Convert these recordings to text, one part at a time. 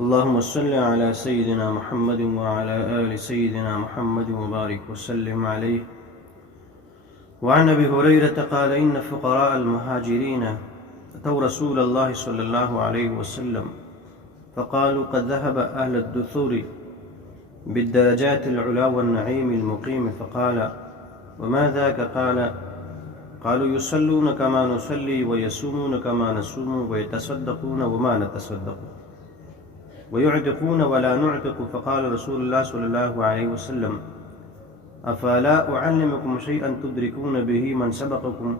اللهم صل على سيدنا محمد وعلى آل سيدنا محمد وبارك وسلم عليه. وعن أبي هريرة قال إن فقراء المهاجرين أتوا رسول الله صلى الله عليه وسلم فقالوا قد ذهب أهل الدثور بالدرجات العلا والنعيم المقيم، فقال وما ذاك؟ قالوا يصلون كما نصلي ويصومون كما نصوم ويتصدقون وما نتصدق ويعتقون ولا نعتق. فقال رسول الله صلى الله عليه وسلم أفلا أعلمكم شيئا تدركون به من سبقكم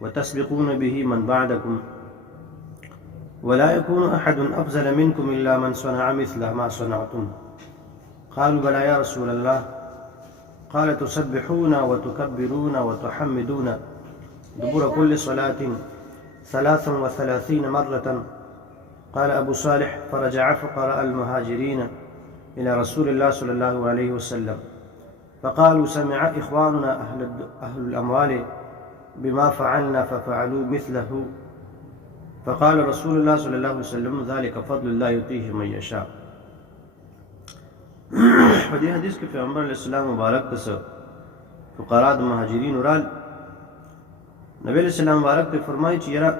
وتسبقون به من بعدكم، ولا يكون أحد أفضل منكم إلا من صنع مثل ما صنعتم؟ قالوا بلى يا رسول الله. قال تسبحون وتكبرون وتحمدون دبر كل صلاة 33 مرة. قال أبو صالح فرجع فقراء المهاجرين إلى رسول الله صلى الله عليه وسلم فقالوا سمع إخواننا أهل الأموال بما فعلنا ففعلوا مثله. فقال رسول الله صلى الله عليه وسلم ذلك فضل الله يؤتيه من يشاء. په دې حدیث کې پیغمبر علیه السلام مبارک ته فقراء د مهاجرین ورال نبی علیه السلام مبارک ته فرمایي چې یاره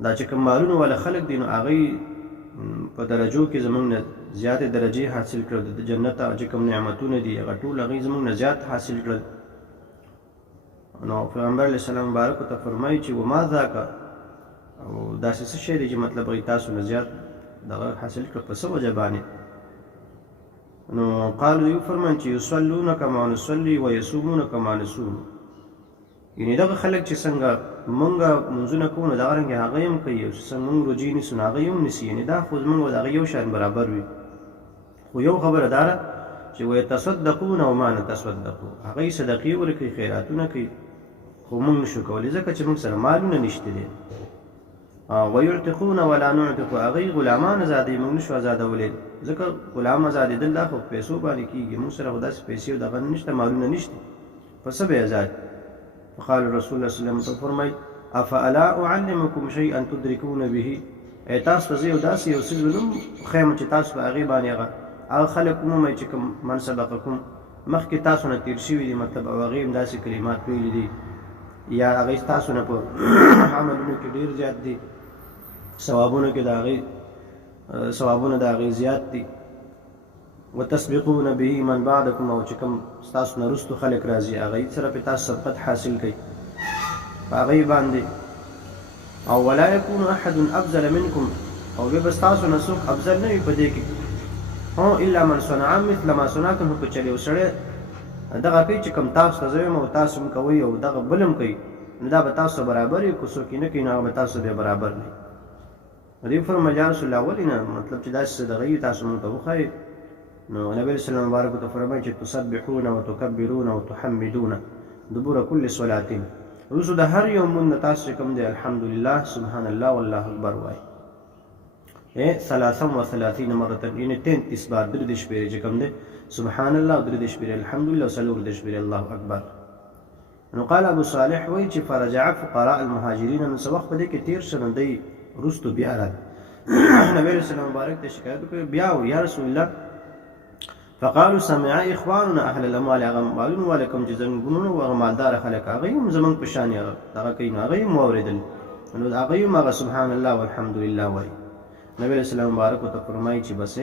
دا چې کوم مالونه والا خلک دي نو هغوی په درجو کې زموږ نه زیاتې درجې حاصل کړل، د جنت چې کوم نعمتونه دي هغه ټول هغوی زموږ نه زیات حاصل کړل. نو پیغمبر علیه السلام مبارک ته فرمایي چې وما ذاک، او داسې څه شی دی چې مطلب هغوی تاسو نه زیات دغه حاصل کړل، په څه وجه باندې؟ نو قالو یو فرمان چې یصلون کما نصلي ويصومون کما نصوم، یعنی دغه خلک چې څنګه مونږ منځونه کوو نو دغه رنګې هغه هم کوي، او څنګه مونږ روجې نیسو نو هغه هم نیسي، یعنی دا خو زمونږ د هغه یو شان برابر وي. خو یو خبره دا ده چې ویتصدقون وما نتصدقو، هغوی صدقې ورکوي، خیراتونه کوي، خو مونږ نشو کولی ځکه چې مونږ سره مالونه نشته دي. ویعتقون ولا نعتق، هغوی غلامان ازادوي، مونږ نشو ازادولی ځکه غلام ازادېدل دا خو په پیسو باندې کېږي، مونږ سره خو داسې پیسې او دغه نشته، مالونه نشته، په څه به ازاد؟ فقال رسول الله صلی الله علیه وسلم فرمای افالا اعلمکم شیئا تدرکون به، ای تاسو ته زه یو داسې یو څیز ولم ښیم چې تاسو په هغې باندې هغه خلک ومومئ چې کوم من سبقکم مخکې تاسو نه تېر شوي دي، مطلب او هغې هم داسې کلمات ویلي دي یا هغوی تاسو نه په عملونو کې ډېر زیات دي، ثوابونو کې د هغې ثوابونه د هغې زیات دي. وتسبقون به من بعدکم، او چې کوم ستاسو نه وروستو خلک راځي هغوی سره پې تاسو سبقت حاصل کوئ په هغوی باندې. او ولا یکون احد افضل منکم، او بیا به ستاسو نه څوک افضل نه وي په دې کې، هو الا من صنع مثل ما صنعتم، خو که چېرې یو سړی دغه کوي چې کوم تاسو ته زه یم او تاسو هم کوئ او دغه بل هم کوي، نو دا به تاسو برابر وي، که څوک یې نه کوي نو هغه به تاسو بیا برابر نه وي. دوی فرمایل یا رسول الله ولې نه، مطلب چې داسې څه دغه وي تاسو مونږ ته وښایئ. نو نبی علیه السلام مبارک ته فرمایي چې تسبحون وتکبرون وتحمدون دبر کل صلاة، وروستو د هر یو مونږ نه تاسو چې کوم دی الحمدلله سبحان الله والله اکبر وایي 33 مرة، یعنی 33 بار، 3 شپېرې چې کوم دی سبحان الله، او 3 شپېرې الحمدلله، او 4 شپېرې الله اکبر. نو قال ابو صالح وایي چې فرجع فقراء المهاجرین، نو څه وخت په دې کې تېر شه نو دی وروستو بیا راغی نبی علیه السلام مبارک ته شکایت وکړ، بیا یا رسول الله. فقالوا سمع اخواننا اهل الاموال، هغه مالونه والا کوم چې زموږ او هغه مالداره خلک هغوی هم زموږ په شان دغه کوي، نو هغوی هم واورېدل، نو هغوی هم هغه سبحان الله والحمدلله وایي. نبی علیه السلام مبارک ورته فرمایي چې بس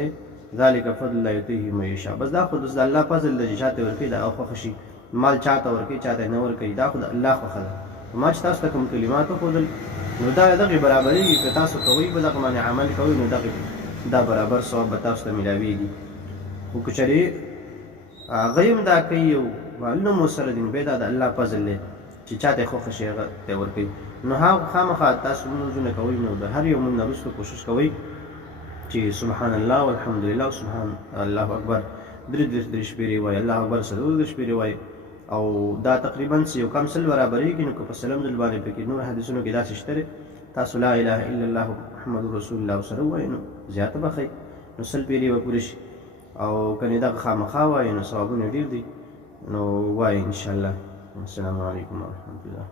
ذلک فضل الله یؤتیه من یشاء، بس دا خو د الله فضل دی چې چاته ورکوي د هغه خوښه شي، مال چاته ورکوي چاته نه ورکوي، دا خو د الله خوښه ده. ما چې تاسو ته کوم کلمات وښودل نو دا دغې برابرېږي، که تاسو کوئ په دغه باندې عمل کوئ نو دا برابر ثواب به تاسو ته میلاویږي. خو که چېرې هغوی هم دا کوي او مالونه مو سره دي نو بیا دا د الله فضل دی چې چاته یې خوښه شي هغه ته ورکوي. نو خامخا تاسو لمونځونه کوئ نو د هر یو لمونځ نه وروسته کوشش کوئ چې سبحان الله والحمدلله او سبحان الله اکبر 3 شپېرې وایي، الله اکبر 4 شپېرې وایي، او دا تقریبا یو کم سل برابرېږي. نو که په سلم ځل باندې پکې نور حدیثونو کې داسې شته تاسو لا اله الا الله محمد رسول الله ورسره ووایئ نو زیاته به ښایي، نو 100 پېرې به پوره شي. او کنې دغه خامخا وایي نو ثوابونه ډېر دي، نو وایي انشاءالله. السلام علیکم ورحمة الله.